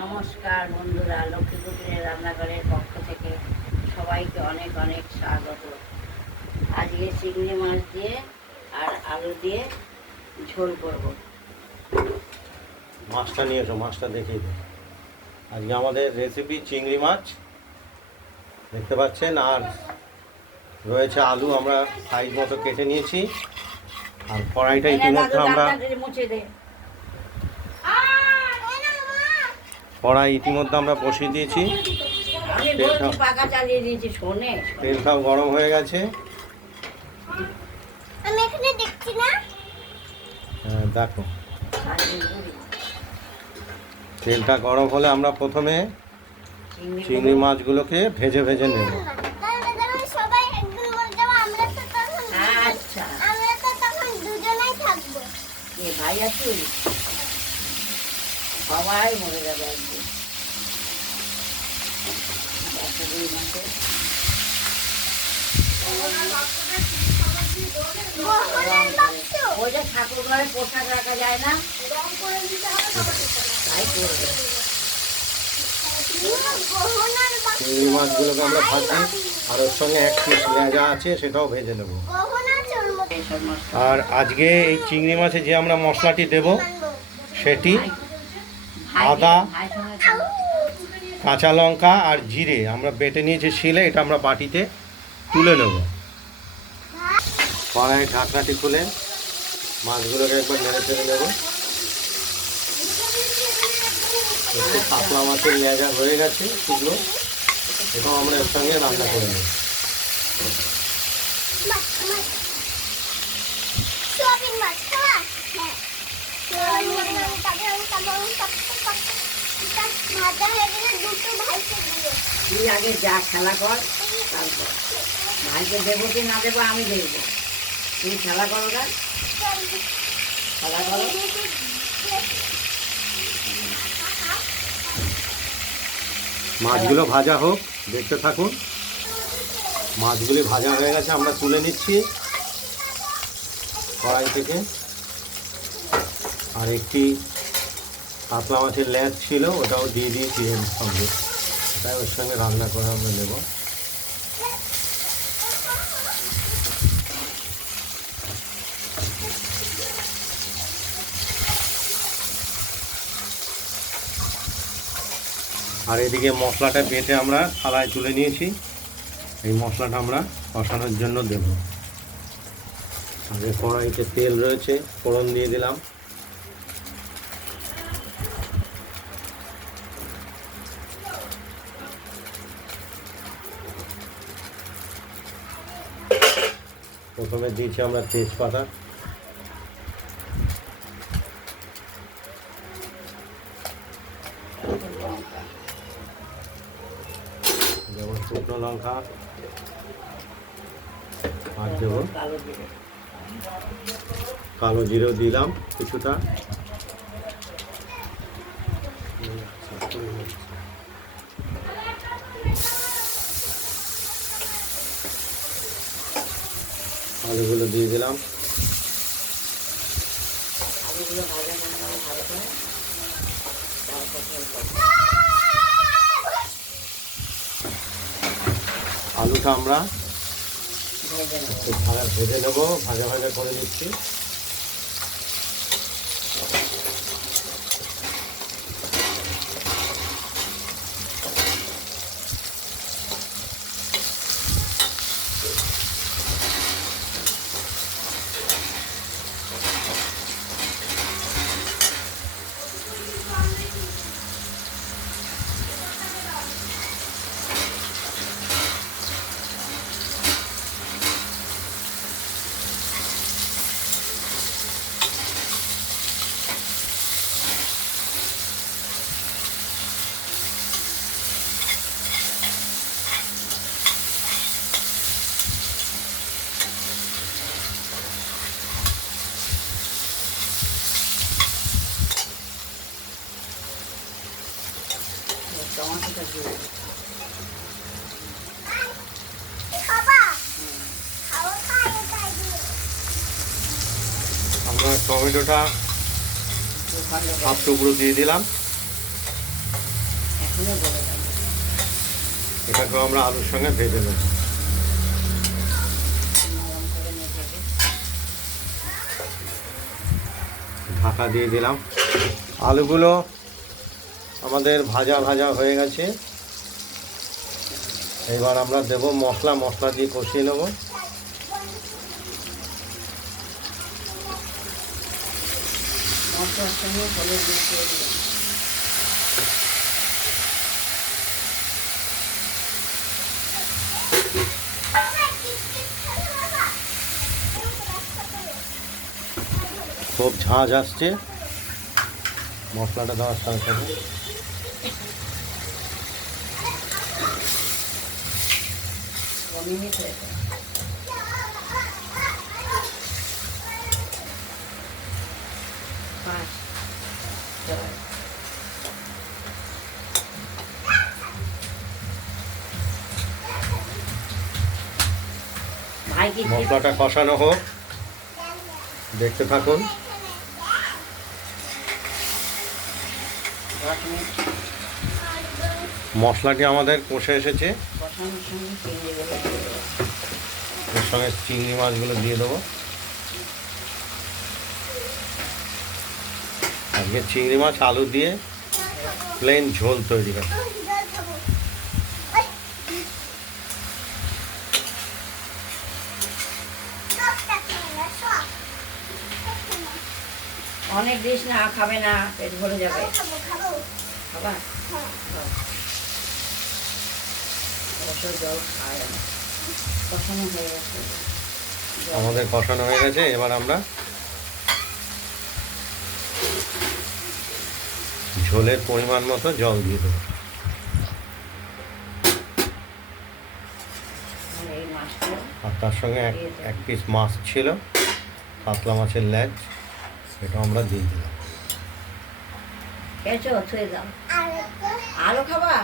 নমস্কার বন্ধুরা, লক্ষ্মী কুটিরের রান্নাঘরের পক্ষ থেকে সবাইকে অনেক অনেক স্বাগত। আজকে চিংড়ি মাছ দিয়ে আর আলু দিয়ে ঝোল করব। মাছটা নিয়ে এসো, মাছটা দেখিয়ে দিই। আজকে আমাদের রেসিপি চিংড়ি মাছ দেখতে পাচ্ছেন, আর রয়েছে আলু আমরা সাইজ মতো কেটে নিয়েছি। আর কড়াইটা ইতিমধ্যে আমরা বসিয়ে দিয়েছি। তেলটাও গরম হয়ে গেছে। হ্যাঁ দেখো, তেলটা গরম হলে আমরা প্রথমে চিংড়ি মাছগুলোকে ভেজে ভেজে নেব। ভাই আছি, সবাই মরে যাবে আজকে। ওইটা ঠাকুর ঘরে পোশাক রাখা যায় না, তাই করবে। চিংড়ি মাছগুলোকে আমরা ভাজি, আর ওর সঙ্গে এক পিস লেজা আছে সেটাও ভেজে নেব। আর আজকে এই চিংড়ি মাছে যে আমরা মশলাটি দেব সেটি আদা, কাঁচা লঙ্কা আর জিরে আমরা বেটে নিয়েছি শিলে, এটা আমরা বাটিতে তুলে নেব। কড়াই ঢাকনাটি খুলে মাছগুলোকে একবার নেড়ে চেড়ে নেব। একটু কাতলা মাছের লেজা হয়ে গেছে শুকনো, এটাও আমরা এর সঙ্গে রান্না করে নেব। তুই আগে যা খেলা কর, তারপর ভাইকে দেবো কি না দেবো আমি দেখবো। তুই খেলা করো না, খেলা করো। মাছগুলো ভাজা হোক, দেখতে থাকুন। মাছগুলি ভাজা হয়ে গেছে, আমরা তুলে নিচ্ছি কড়াই থেকে। আর একটি কাতলা মাছের লেজ ছিল, ওটাও দিয়ে দিয়েছি এর সঙ্গে, তাই ওর সঙ্গে রান্না করে আমরা নেব। আর এদিকে মশলাটা বেটে আমরা থালায় তুলে নিয়েছি। এই মশলাটা আমরা কষানোর জন্য দেব। আগে কড়াইতে তেল রয়েছে, ফোড়ন দিয়ে দিলাম। প্রথমে দিয়েছি আমরা তেজপাতা, যেমন শুকনো লঙ্কা, আর দেব কালো জিরেও দিলাম কিছুটা। আলুগুলো দিয়ে দিলাম। আলুটা আমরা ভেজে নেব, ভাজা ভাজা করে নিচ্ছি। আমরা টমেটোটা হাফ টুকরো দিয়ে দিলাম। এখনো বলে যাবে। এটাকেও আমরা আলুর সঙ্গে ভেজে নেব। নরম করে নিয়ে থেকে ঢাকা দিয়ে দিলাম। আলুগুলো আমাদের ভাজা ভাজা হয়ে গেছে। এবার আমরা দেব মশলা, মশলা দিয়ে কষিয়ে নেব। মশলার সঙ্গে হলুদ মিশিয়ে দিলাম। খুব ঝাঁঝ আসছে মশলাটা দেওয়ার সাথে সাথে। মিনিট হয়েছে। পাঁচ, ছয়। ভাই কি মশলাটা কষানো হোক, দেখতে থাকুন। 10 মিনিট মশলাটি আমাদের কষে এসেছে। কষানোর সঙ্গে চিংড়িগুলো দিয়ে দেবো। এর সঙ্গে চিংড়ি মাছগুলো দিয়ে দেবো। আজকে চিংড়ি মাছ আলু দিয়ে প্লেন ঝোল তৈরি হবে। অনেক দিস না, খাবে না, পেট ভরে যাবে। খাবা? অবশ্য জল খায় না। কষানো হয়ে গেছে। জল আমাদের কষানো হয়ে গেছে। এবার আমরা ঝোলের পরিমাণ মতো জল দিয়ে দেবো। মানে এই মাছটা আর তার সঙ্গে এক পিস মাছ ছিল, কাতলা মাছের লেজ, সেটা আমরা দিয়ে দিলাম। খেয়েছো? ছুঁয়ে দাও। আরো খাবা?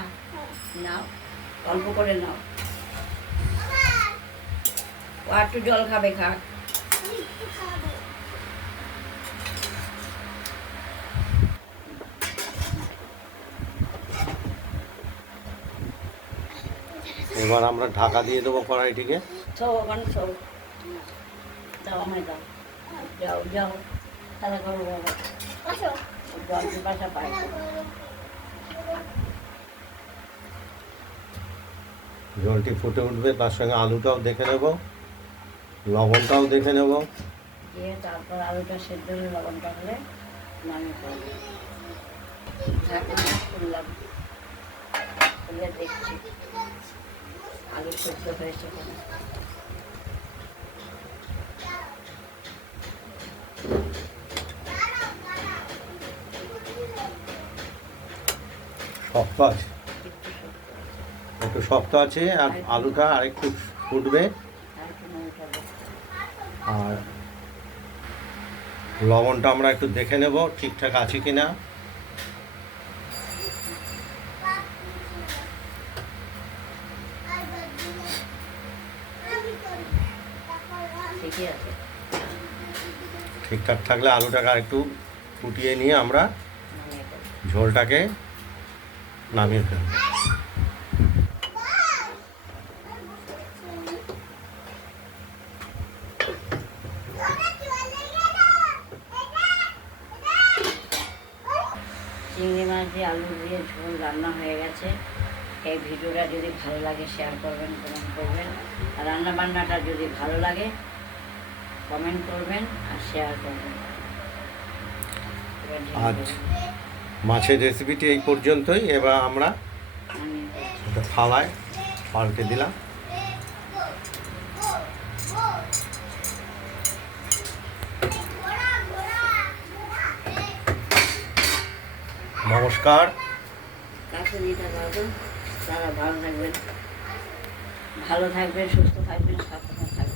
নাও, অল্প করে নাও। ও একটু জল খাবে, খাক। এবার আমরা ঢাকা দিয়ে দেবো কড়াইটিকে। সব ওখানে সব দাও, আমায় দাও। যাও যাও, তাহলে করো বাবা। জল পিপাসা পায়। ঝোলটি ফুটে উঠবে, তার সঙ্গে আলুটাও দেখে নেব, লবণটাও দেখে নেব। দিয়ে তারপর আলুটা সেদ্ধ হয়ে লবণটা হলে নামিয়ে ফেলবো। ঢাকনা খুললাম, খুলে দেখছি আলু সেদ্ধ হয়েছে কিনা। শক্ত আছে, একটু একটু শক্ত আছে। শক্ত আছে। আর আলুটা আরেকটু ফুটবে। আর একটু নুন খাবো। আর লবণটা আমরা একটু দেখে নেব ঠিকঠাক আছে কি না। ঠিকই আছে। ঠিকঠাক থাকলে আলুটাকে আর একটু ফুটিয়ে নিয়ে আমরা নামিয়ে ফেলবো। ঝোলটাকে নামিয়ে ফেলব। চিংড়ি মাছ দিয়ে আলু দিয়ে ঝোল রান্না হয়ে গেছে। এই ভিডিওটা যদি ভালো লাগে শেয়ার করবেন, কমেন্ট করবেন। আর রান্না বান্নাটা যদি ভালো লাগে কমেন্ট করবেন আর শেয়ার করবেন। এবার ঢেলে আজ দেবো। মাছের রেসিপিটি এই পর্যন্তই। এবার আমরা নামিয়ে ফেলছি। একটা থালায় পাল্টে দিলাম। নমস্কার। কাছে দিতে পারবো। তারা ভালো থাকবেন, সুস্থ থাকবেন, সাবধানে থাকবেন।